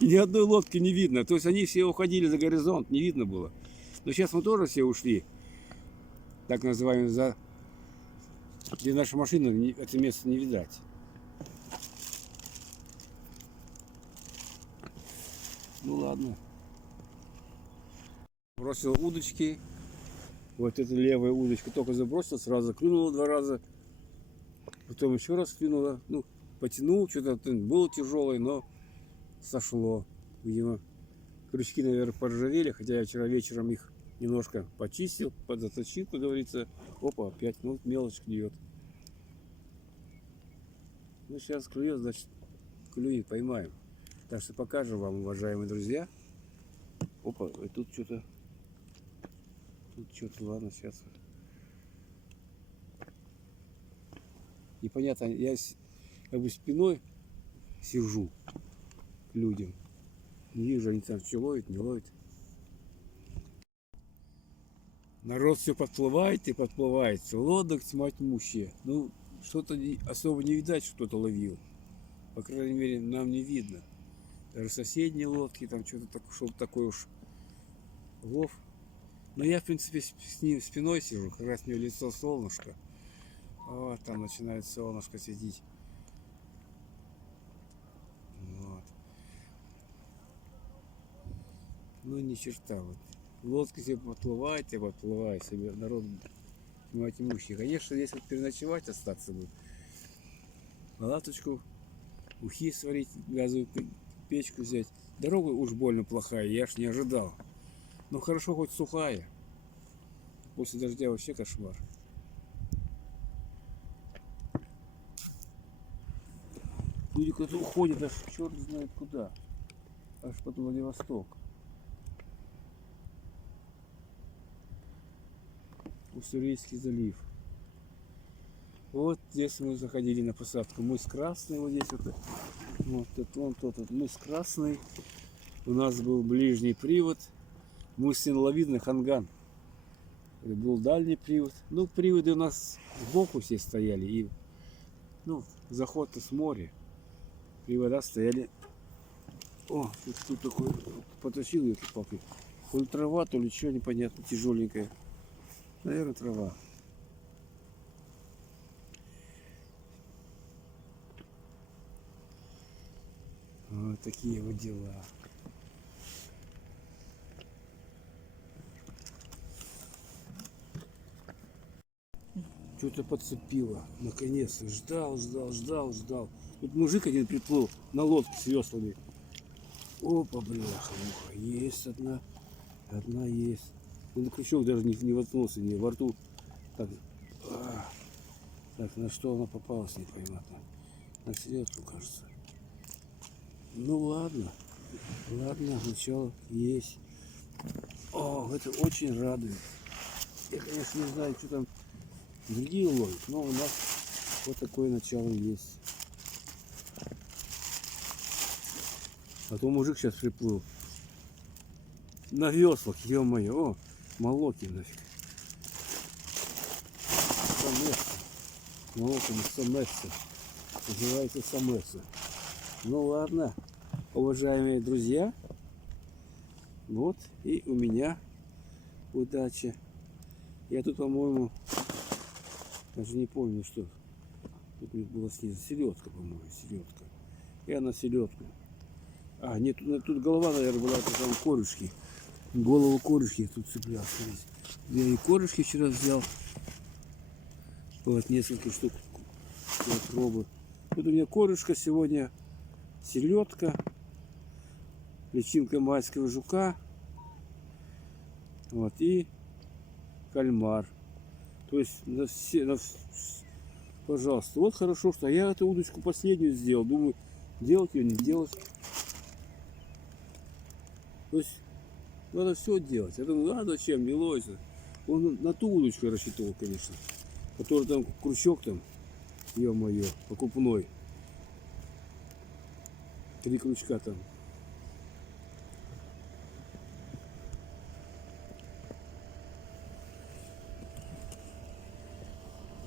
И ни одной лодки не видно. То есть они все уходили за горизонт, не видно было. Но сейчас мы тоже все ушли, так называемый, за где наша машина, это место не видать. Ну ладно. Бросил удочки. Вот эта левая удочка только забросил, сразу клюнула 2 раза. Потом еще раз клюнула. Ну, потянул, что-то было тяжелое, но сошло. Видимо, крючки, наверное, поржавели, хотя я вчера вечером их немножко почистил, подзаточил, как говорится. Опа, опять, ну, мелочь клюет. Ну, сейчас клюет, значит, клюет, поймаем. Так что покажем вам, уважаемые друзья. Опа, и тут что-то, ладно, сейчас. Непонятно, я как бы спиной сижу к людям. Не вижу, они там что ловят, не ловят. Народ все подплывает и подплывает. Лодок тьма тьмущая. Ну, что-то особо не видать, что кто-то ловил. По крайней мере, нам не видно. Даже соседние лодки, там что-то что такой уж лов. Но я, в принципе, с ним спиной сижу. Как раз у него лицо солнышко. Вот, там начинает солнышко светить. Вот. Ну, ни черта. Вот. Лодка себе подплывает себе. Народ тьма тьмущий. Конечно, здесь вот переночевать остаться бы. Палаточку, ухи сварить, газовую печку взять. Дорога уж больно плохая, я ж не ожидал. Но хорошо хоть сухая. После дождя вообще кошмар. Люди куда-то уходят, аж черт знает куда. Аж под Владивосток. Уссурийский залив. Вот здесь мы заходили на посадку. Мыс Красный, вот здесь вот. Вот тот мыс Красный. У нас был ближний привод. Мыс Синловидный, Ханган. Это был дальний привод. Ну, приводы у нас сбоку все стояли. И, ну, заход с моря. Привода стояли. О, тут такой потащил эту палкой. То ли трава, то ли что, непонятно, тяжеленькая. Наверное, трава. Вот такие вот дела. Что-то подцепило. Наконец-то. Ждал. Тут мужик один приплыл на лодке с веслами. Опа, бляха-муха. Есть одна. Одна есть. Ну, крючок даже не воткнулся, не во рту. Так, так, на что она попалась, непонятно. На селедку, кажется. Ну ладно. Ладно, начало есть. О, это очень радует. Я, конечно, не знаю, что там другие ловят, но у нас вот такое начало есть. А то мужик сейчас приплыл. На веслах, ё-моё. О, молоки нафиг. Самесса. Молоки самесса. Называется самесса. Ну ладно, уважаемые друзья. Вот и у меня удача. Я тут, по-моему, даже не помню, что. Тут у них было снизу селедка, по-моему, селедка. Я на селедку. А, нет, тут голова, наверное, была там корюшки. Голову корюшки тут цеплял. Я и корюшки вчера взял. Вот несколько штук. Вот пробы. Тут у меня корюшка сегодня, селедка, личинка майского жука. Вот и кальмар. То есть пожалуйста. Вот хорошо, что я эту удочку последнюю сделал. Думаю, делать ее, не делать. То есть надо все делать. Я думаю, а зачем, не ловится. Он на ту удочку рассчитывал, конечно. Который там крючок там, ё-моё, покупной. 3 крючка там.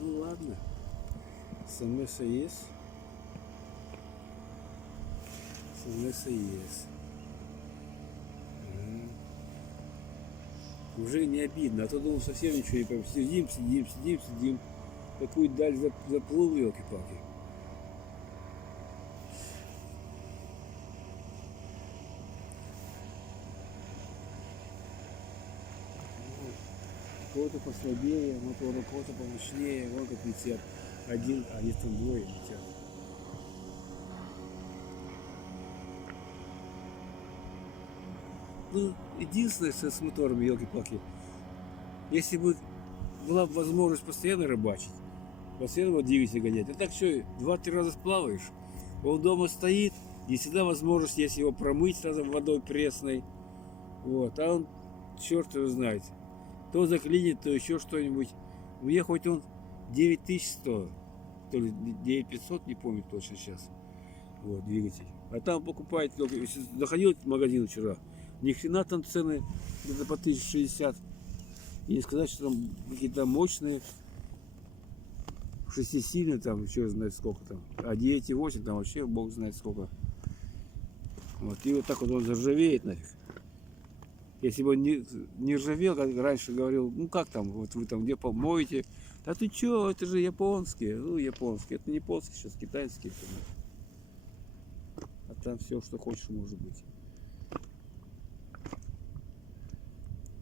Ну ладно. Самеса есть. САЕС. Уже не обидно, а то думал совсем ничего не пойму. Сидим. Такую даль заплыл, елки-палки. Кого-то послабее, кого-то помощнее, вон как летят. Один, а есть там двое летят. Ну, единственное, что с мотором, елки-палки, если бы была возможность постоянно рыбачить, постоянно двигатель гонять, а так что, 2-3 раза сплаваешь, он дома стоит, и всегда возможность есть его промыть сразу водой пресной, вот, а он, черт его знает, то заклинит, то еще что-нибудь. Мне хоть он 9100, то ли 9500, не помню точно сейчас, вот, двигатель. А там покупает, заходил в магазин вчера, ни хрена там цены где-то по 1060. И не сказать, что там какие-то мощные, шестисильные, там еще знает сколько там. А 9,8 там вообще бог знает сколько. Вот. И вот так вот он заржавеет нафиг. Если бы он не ржавел, как раньше говорил, ну как там, вот вы там где помоете. Да ты че, это же японские. Ну, японские. Это не японские, сейчас китайские. А там все, что хочешь, может быть.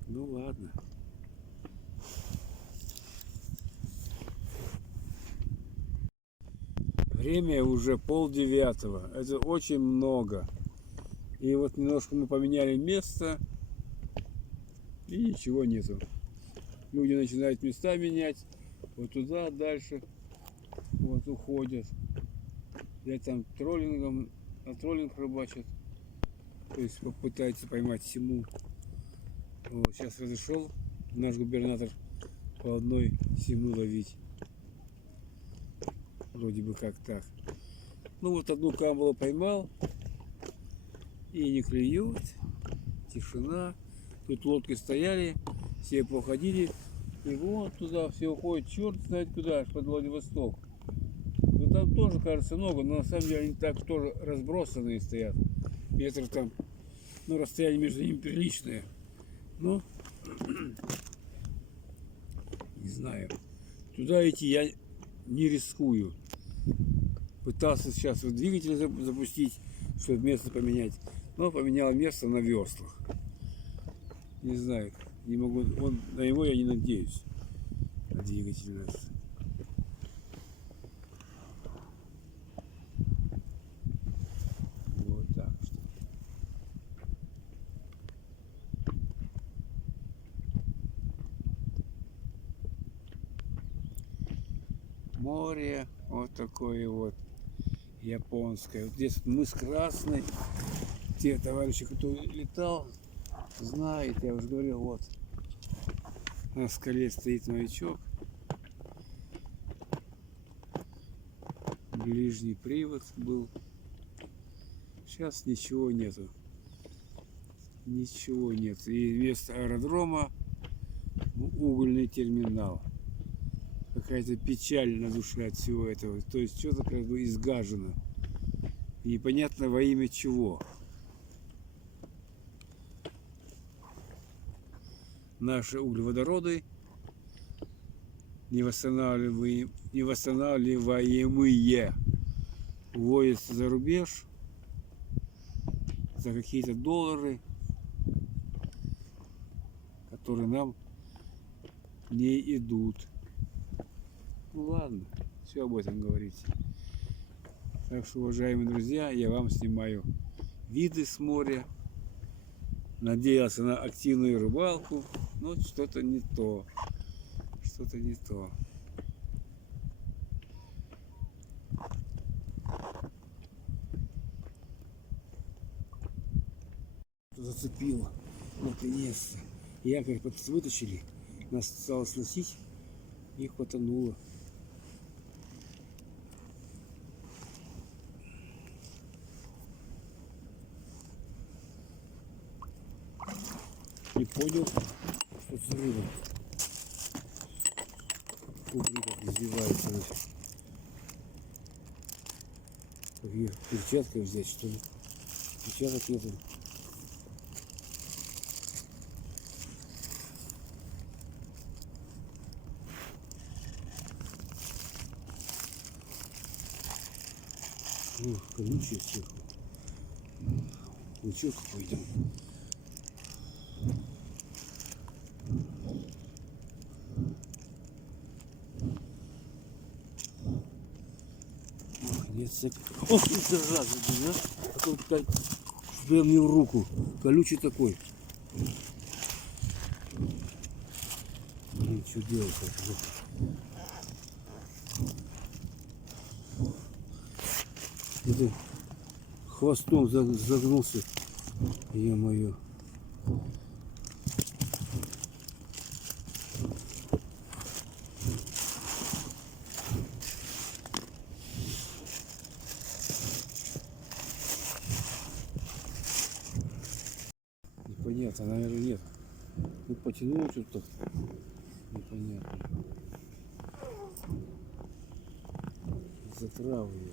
Ну ладно. Время уже 8:30. Это очень много. И вот немножко мы поменяли место. И ничего нету. Люди начинают места менять. Вот туда дальше. Вот уходят. Я там троллингом, на троллинг рыбачат. То есть попытается поймать сему. Вот, сейчас разрешил наш губернатор по одной сему ловить. Вроде бы как так. Ну вот одну камбалу поймал. И не клюют. Тишина. Тут лодки стояли. Все походили. И вот туда все уходят. Черт знает куда, аж под Владивосток. Но там тоже кажется много. Но на самом деле они так тоже разбросанные стоят. Метров там. Ну расстояние между ними приличное. Но не знаю. Туда идти я не рискую. Пытался сейчас вот двигатель запустить, чтобы место поменять. Но поменял место на веслах. Не знаю, не могу. На него я не надеюсь. На двигатель наш. Вот так что. Море вот такое вот японское. Вот здесь мыс Красный. Те товарищи, кто летал, знает, я уже говорил, вот на скале стоит маячок. Ближний привод был. Сейчас ничего нету. Ничего нет. И вместо аэродрома угольный терминал. Какая-то печаль на душе от всего этого. То есть что-то как бы изгажено. И непонятно во имя чего. Наши углеводороды невосстанавливаемые уводятся за рубеж за какие-то доллары, которые нам не идут. Ну ладно, все об этом говорить. Так что, уважаемые друзья, я вам снимаю виды с моря. Надеялся на активную рыбалку, но что-то не то. Что-то не то. Зацепило. Наконец-то. Якорь вытащили. Нас стало сносить. И хватануло. Не понял, что за рыба. Как издевается. Как ее перчаткой взять, что ли? Сейчас нету. Ух, колючие сверху. Лучок пойдем. Ох, нет всяких. Ох, ты зараза, да? А то так прям мне в руку. Колючий такой. Блин, что делать-то? Это хвостом загнулся. Е-мое. Непонятно, наверное, нет. Ну, потянул что-то. Непонятно. Затраву ее.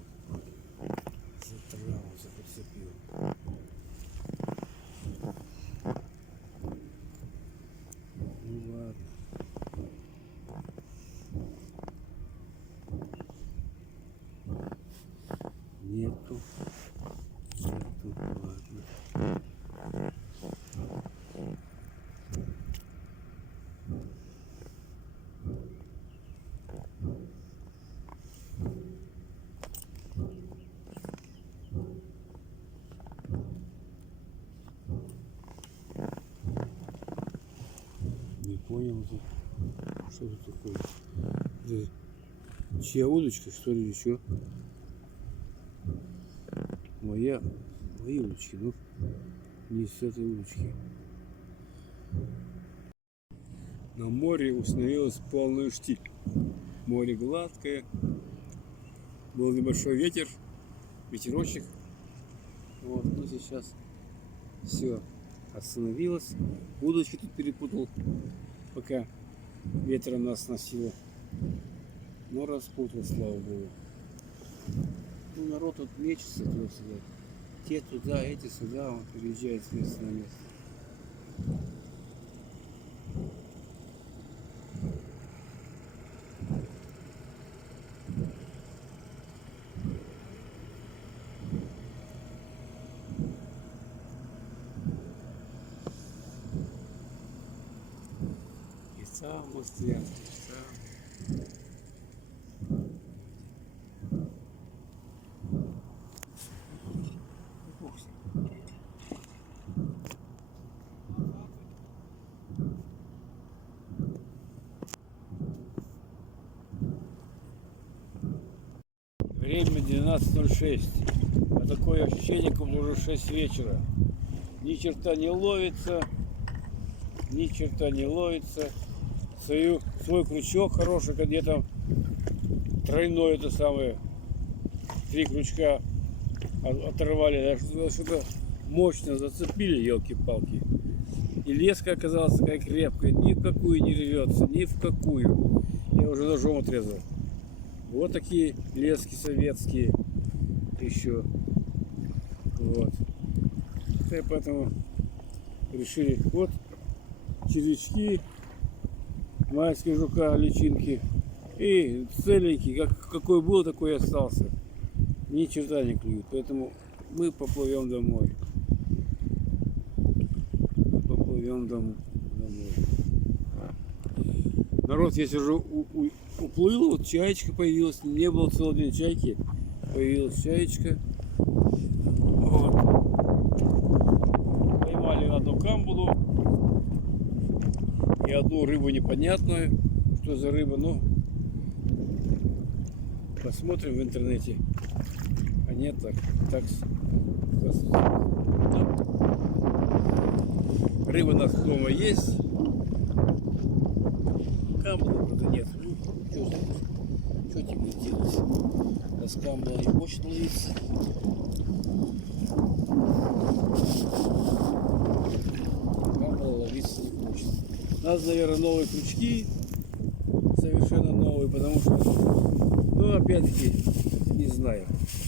Затраву зацепил. Ну ладно. Нету. Нету. Ладно. Не понял, что это такое. Это чья удочка, что ли, еще? Мои удочки, ну не с этой удочки. На море установилась полный штиль. Море гладкое. Был небольшой ветер, ветерочек. Вот, ну сейчас все остановилось. Удочки тут перепутал, пока ветром нас сносило. Но распутал, слава богу. Ну, народ тут мечется туда-сюда. Те туда, эти сюда, он переезжает с места на место. И сам Москвянский, сам. Время 12:06. А такое ощущение, как уже 6 вечера. Ни черта не ловится. Ни черта не ловится. Свой крючок хороший, где там тройной, это самое. 3 крючка оторвали. Что-то мощно зацепили, елки-палки. И леска оказалась такая крепкая. Ни в какую не рвется. Ни в какую. Я уже ножом отрезал. Вот такие лески советские еще. Вот. И поэтому решили, вот червячки, майские жука, личинки. И целенький, какой был, такой и остался. Ни черта не клюют. Поэтому мы поплывем домой. Поплывем домой. Народ, если уже уплыл, вот чаечка появилась, не было целый день чайки, появилась чаечка. Вот. Поймали одну камбулу и одну рыбу непонятную, что за рыба, ну посмотрим в интернете. А нет, так рыба у нас дома есть. Камбала, правда, нет. Ну, что теперь делать? Раз камбала не хочет ловиться. Камбала ловиться не хочет. Надо, наверное, новые крючки. Совершенно новые, потому что, ну, опять-таки, не не знаю.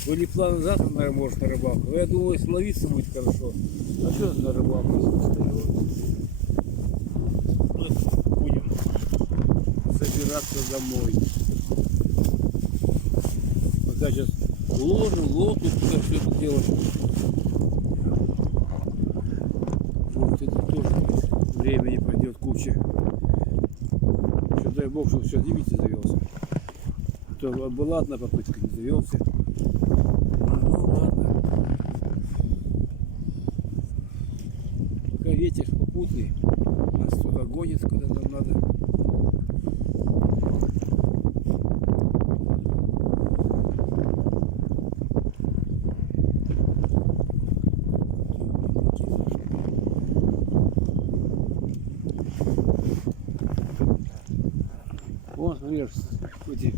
Были планы завтра, наверное, может, на рыбалку. Но я думаю, если ловиться будет хорошо. А что на рыбалку? Будем собираться домой. Пока сейчас уложим, лодку, туда все это дело. Вот это тоже времени пойдет куча. Что, дай бог, чтобы все, видите, завелся. А то была одна попытка, не завелся. Ну ладно. Пока ветер попутный, нас туда гонит, куда нам надо. Вон, смотри, эти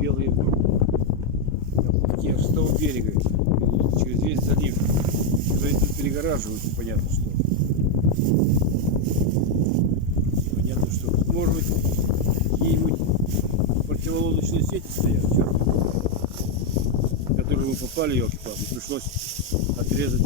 белые плавки аж с того берега идут через весь залив. Которые тут перегораживают, непонятно что. Непонятно что. Может быть, какие-нибудь противолодочные сети стоят, в которые мы попали, елки-палки, пришлось отрезать